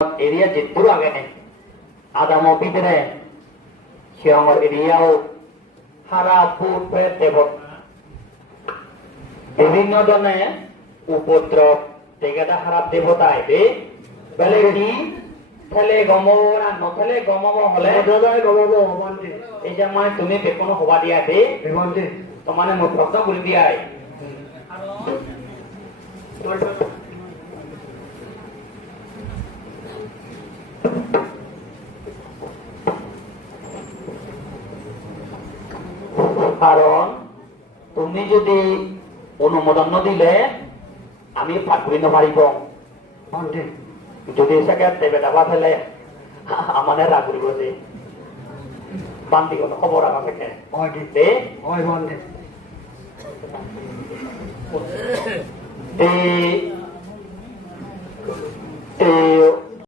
area jituru agane adamo pitere siamor area hara purpe devot বিভিন্ন ধরনের উপদ্রব তেগাটা খারাপ দেবতা আইবে বলে কি ফেলে গমব না নফেলে গমব হলে জগাই গমব হবান্তি এই যে মানে তুমি বেকোনো হবা দিয়া দে হবান্তি তো মানে মই প্রশ্ন করে দিয়াই কারণ তুমি যদি অনুমোদন দিলে আমি পাঠ করি নপারিব যদি চাগে দেবে দাবা ফেলে আমানে রাগ কৰিব যে বান্ধি কোনো খবৰ ৰাখা থাকে দে এই